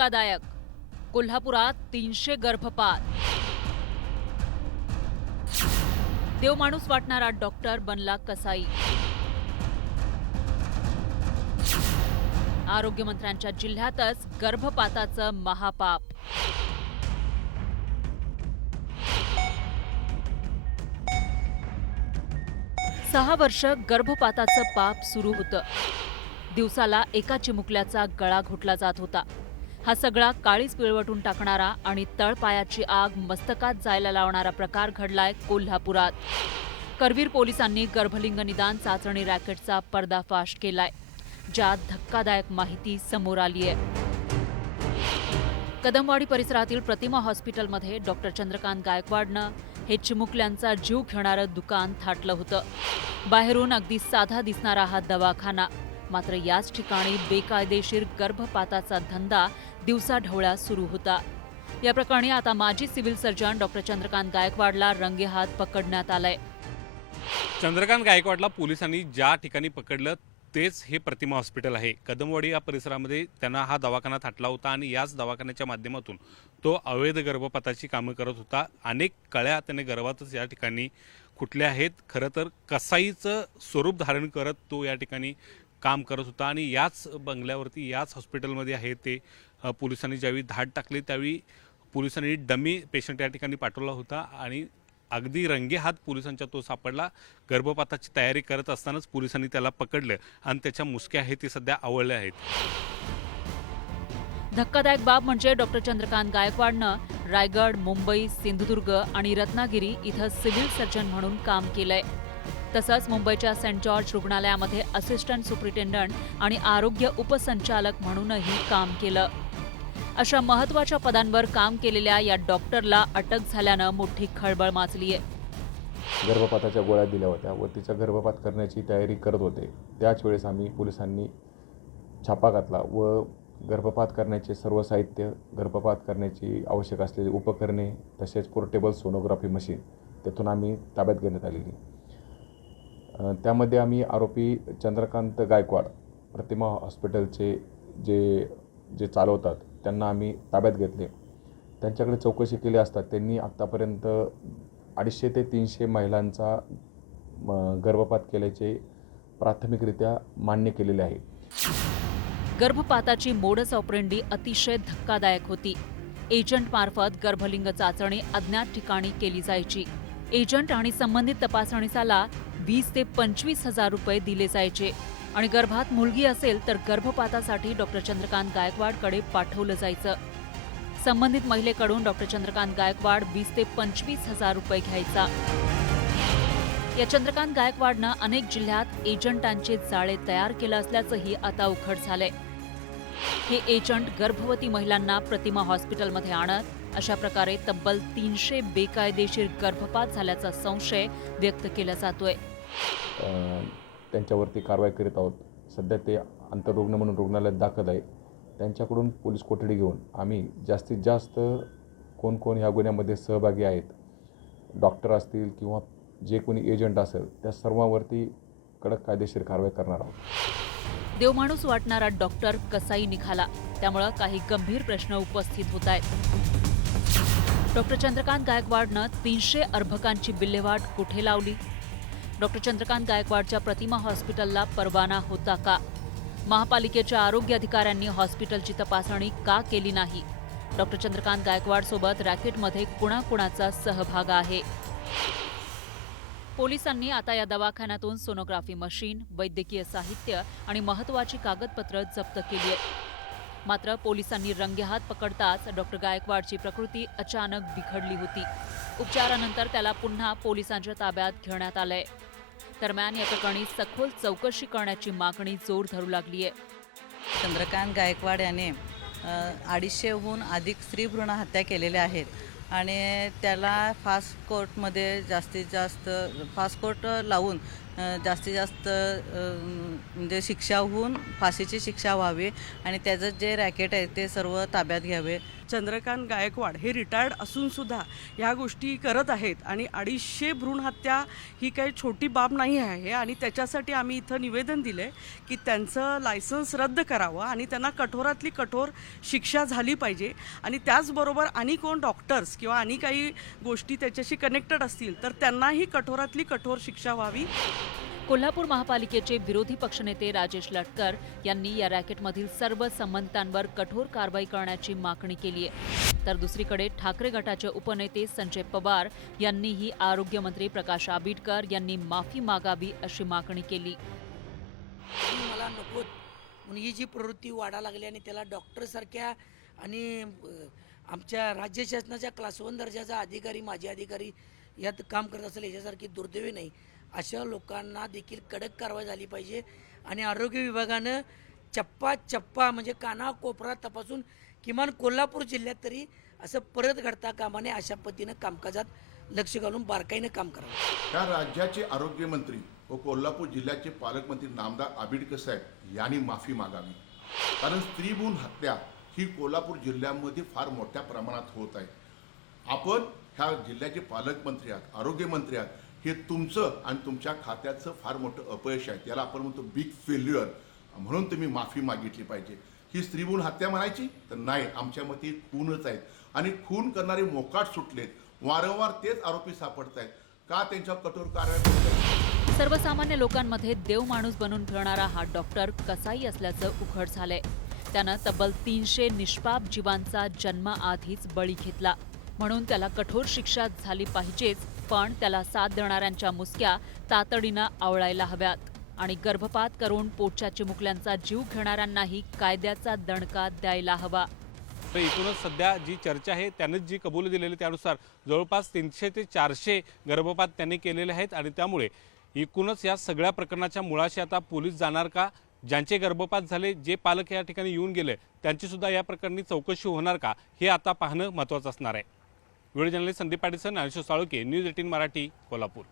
धक्कादायक, कोल्हापुरात 300 गर्भपात. देवमाणूस वाटणारा डॉक्टर बनला कसाई. आरोग्यमंत्र्यांच्या जिल्ह्यातच गर्भपाताचं महापाप. सहा वर्ष गर्भपाताचं पाप सुरू होतं. दिवसाला एका चिमुकल्याचा गळा घोटला जात होता. हा सगळा काळीज पिळवटून टाकणारा आणि तळपायाची आग मस्तकात जायला लावणारा प्रकार घडलाय कोल्हापुरात. करवीर पोलिसांनी गर्भलिंग निदान चाचणी रॅकेटचा पर्दाफाश केलाय, ज्यात धक्कादायक माहिती समोर आली आहे. कदमवाडी परिसरातील प्रतिमा हॉस्पिटलमध्ये डॉक्टर चंद्रकांत गायकवाडनं हे चिमुकल्यांचा जीव घेणारं दुकान थाटलं होतं. बाहेरून अगदी साधा दिसणारा हा दवाखाना, मात्र याच ठिकाणी बेकायदेशीर गर्भपाताचा धंदा दिवसाढवळ्या सुरू होता. या प्रकरणी आता माजी सिव्हिल सर्जन डॉक्टर चंद्रकांत गायकवाडला रंगेहात पकडण्यात आलंय. चंद्रकांत गायकवाडला पोलिसांनी ज्या ठिकाणी पकडलं तेच हे प्रतिमा हॉस्पिटल आहे. कदमवाडी या परिसरामध्ये त्यांना हा दवाखाना थाटला होता आणि याच दवाखान्याच्या माध्यमातून तो अवैध गर्भपाताची कामं करत होता. अनेक कळ्या त्याने गर्भातच या ठिकाणी कुठल्या आहेत. खरं तर कसाईचं स्वरूप धारण करत तो या ठिकाणी काम करत होता आणि याच बंगल्यावरती याच हॉस्पिटलमध्ये आहे ते पोलिसांनी ज्यावेळी धाड टाकली त्यावेळी पोलिसांनी डमी पेशंट या ठिकाणी पाठवला होता आणि अगदी रंगेहात पोलिसांच्या तो सापडला. गर्भपाताची तयारी करत असतानाच पोलिसांनी त्याला पकडलं आणि त्याच्या मुसक्या आहेत ते सध्या आवळल्या आहेत. धक्कादायक बाब म्हणजे डॉक्टर चंद्रकांत गायकवाडनं रायगड, मुंबई, सिंधुदुर्ग आणि रत्नागिरी इथं सिव्हिल सर्जन म्हणून काम केलंय. तसंच मुंबईच्या सेंट जॉर्ज रुग्णालयामध्ये असिस्टंट सुप्रिटेंडंट आणि आरोग्य उपसंचालक म्हणूनही काम केलं. अशा महत्त्वाच्या पदांवर काम केलेल्या या डॉक्टरला अटक झाल्यानं मोठी खळबळ माजलीय. गर्भपाताच्या गोळ्या दिल्या होत्या व तिचा गर्भपात करण्याची तयारी करत होते. त्याच वेळेस आम्ही पोलिसांनी छापा घातला व गर्भपात करण्याचे सर्व साहित्य, गर्भपात करण्याची आवश्यक असलेली उपकरणे तसेच पोर्टेबल सोनोग्राफी मशीन तेथून आम्ही ताब्यात घेण्यात आलेली. त्यामध्ये आम्ही आरोपी चंद्रकांत गायकवाड प्रतिमा हॉस्पिटलचे जे चालवतात त्यांना आम्ही ताब्यात घेतले. त्यांच्याकडे चौकशी केली असता त्यांनी आत्तापर्यंत 250 ते 300 महिलांचा गर्भपात केल्याचे प्राथमिकरित्या मान्य केलेले आहे. गर्भपाताची मोडस ऑपरेंडी अतिशय धक्कादायक होती. एजंटमार्फत गर्भलिंग चाचणी अज्ञात ठिकाणी केली जायची. एजंट आणि संबंधित तपासणीसाला 20 ते 25 हजार रुपये दिले जायचे आणि गर्भात मुलगी असेल तर गर्भपातासाठी डॉक्टर चंद्रकांत गायकवाडकडे पाठवलं जायचं. संबंधित महिलेकडून डॉक्टर चंद्रकांत गायकवाड 20 ते 25 हजार रुपये घ्यायचा. या चंद्रकांत गायकवाडनं अनेक जिल्ह्यात एजंटांचे जाळे तयार केलं असल्याचंही आता उघड झालंय. हे एजंट गर्भवती महिलांना प्रतिमा हॉस्पिटलमध्ये आणत अशा प्रकारे तब्बल 300 बेकायदेशीर गर्भपात झाल्याचा संशय व्यक्त केला जातोय. त्यांच्यावरती कारवाई करीत आहोत. सध्या ते आंतररुग्ण म्हणून रुग्णालयात दाखल आहे. त्यांच्याकडून पोलीस कोठडी घेऊन आम्ही जास्तीत जास्त कोण कोण ह्या गुन्ह्यामध्ये सहभागी आहेत, डॉक्टर असतील किंवा जे कोणी एजंट असेल त्या सर्वांवरती कडक कायदेशीर कारवाई करणार आहोत. देवमाणूस वाटणारा डॉक्टर कसाई निघाला, त्यामुळं काही गंभीर प्रश्न उपस्थित होत आहेत. डॉक्टर चंद्रकांत गायकवाडनं 300 अर्भकांची विल्हेवाट कुठे लावली? डॉक्टर चंद्रकांत गायकवाडच्या प्रतिमा हॉस्पिटलला परवाना होता का? महापालिकेच्या आरोग्य अधिकाऱ्यांनी हॉस्पिटलची तपासणी का केली नाही? डॉक्टर चंद्रकांत गायकवाड सोबत रॅकेटमध्ये कुणाकुणाचा सहभाग आहे? पोलिसांनी आता या दवाखान्यातून सोनोग्राफी मशीन, वैद्यकीय साहित्य आणि महत्त्वाची कागदपत्र जप्त केली आहेत. मात्र पोलिसांनी रंगेहात पकडताच डॉक्टर गायकवाडची प्रकृती अचानक बिघडली होती. उपचारानंतर त्याला पुन्हा पोलिसांच्या ताब्यात घेण्यात आलंय. दरम्यान या प्रकरणी सखोल चौकशी करण्याची मागणी जोर धरू लागली आहे. चंद्रकांत गायकवाड याने 250हून अधिक स्त्री भ्रूण हत्या केलेल्या आहेत आणि त्याला फास्ट कोर्टमध्ये जास्तीत जास्त फास्ट कोर्ट लावून जास्तीत जास्त म्हणजे शिक्षा होऊन फाशीची शिक्षा व्हावी आणि त्याचं जे रॅकेट आहे ते सर्व ताब्यात घ्यावे. चंद्रकांत गायकवाड हे रिटायर्ड असूनसुद्धा ह्या गोष्टी करत आहेत आणि 250 भ्रूण हत्या ही काही छोटी बाब नाही आहे आणि त्याच्यासाठी आम्ही इथं निवेदन दिलं आहे की त्यांचं लायसन्स रद्द करावं आणि त्यांना कठोरातली कठोर शिक्षा झाली पाहिजे आणि त्याचबरोबर आणि कोण डॉक्टर्स किंवा आणि काही गोष्टी त्याच्याशी कनेक्टेड असतील तर त्यांनाही कठोरातली कठोर शिक्षा व्हावी. कोल्हापूर महापालिकेचे विरोधी पक्षनेते राजेश लटकर यांनी या रॅकेटमधील सर्व संबंधितांवर कठोर कारवाई करण्याची मागणी केली आहे. तर दुसरीकडे ठाकरे गटाचे उपनेते संजय पवार यांनीही आरोग्यमंत्री प्रकाश आंबेडकर यांनी माफी मागावी अशी मागणी केली. मला नको म्हणून ही जी प्रवृत्ती वाढा लागली आणि त्याला डॉक्टरसारख्या आणि आमच्या राज्य शासनाच्या क्लास 1 दर्जाचा अधिकारी माजी अधिकारी यात काम करत असेल याच्यासारखी दुर्दैवी नाही. अशा लोकांना देखील कडक कारवाई झाली पाहिजे आणि आरोग्य विभागानं चप्पा म्हणजे कानाकोपरा तपासून किमान कोल्हापूर जिल्ह्यात तरी असं परत घडता कामा नये अशा पद्धतीनं कामकाजात लक्ष घालून बारकाईनं काम करावं. त्या राज्याचे आरोग्यमंत्री व कोल्हापूर जिल्ह्याचे पालकमंत्री नामदार आंबेडकर साहेब यांनी माफी मागावी. कारण स्त्रीभ्रूण हत्या ही कोल्हापूर जिल्ह्यामध्ये फार मोठ्या प्रमाणात होत आहे. आपण ह्या जिल्ह्याचे पालकमंत्री आहात, आरोग्यमंत्री आहात, हे तुमचं आणि तुमच्या खात्याचं फार मोठं अपयश आहे. त्याला आपण म्हणतो बिग फेल्युअर. म्हणून तुम्ही माफी मागितली पाहिजे. ही स्त्रीभ्रूण हत्या म्हणायची तर नाही, आमच्या मते खूनच आहेत आणि खून करणारे मोकाट सुटलेत. वारंवार तेच आरोपी सापडत आहेत. का त्यांच्यावर कठोर कारवाई? सर्वसामान्य लोकांमध्ये देव माणूस बनून फिरणारा हा डॉक्टर कसाई असल्याचं उघड झालंय. त्यानं तब्बल 300 निष्पाप जीवांचा जन्माआधीच बळी घेतला. म्हणून त्याला कठोर शिक्षा झाली पाहिजेच, पण त्याला साथ देणाऱ्यांच्या मुसक्या तातडीनं आवळायला हव्यात आणि गर्भपात करून पोटच्या चिमुकल्यांचा जीव घेणाऱ्यांनाही कायद्याचा दणका द्यायला हवा. तर एकूणच सध्या जी चर्चा आहे त्यानेच जी कबुली दिलेली त्यानुसार जवळपास 300 ते 400 गर्भपात त्यांनी केलेले आहेत आणि त्यामुळे एकूणच या सगळ्या प्रकरणाच्या मुळाशी आता पोलीस जाणार का? ज्यांचे गर्भपात झाले, जे पालक या ठिकाणी येऊन गेले त्यांची सुद्धा या प्रकरणी चौकशी होणार का, हे आता पाहणं महत्त्वाचं असणार आहे. Video journalist Sandeep Patil, Dnyaneshwar Salunkhe, news 18 Marathi, Kolhapur.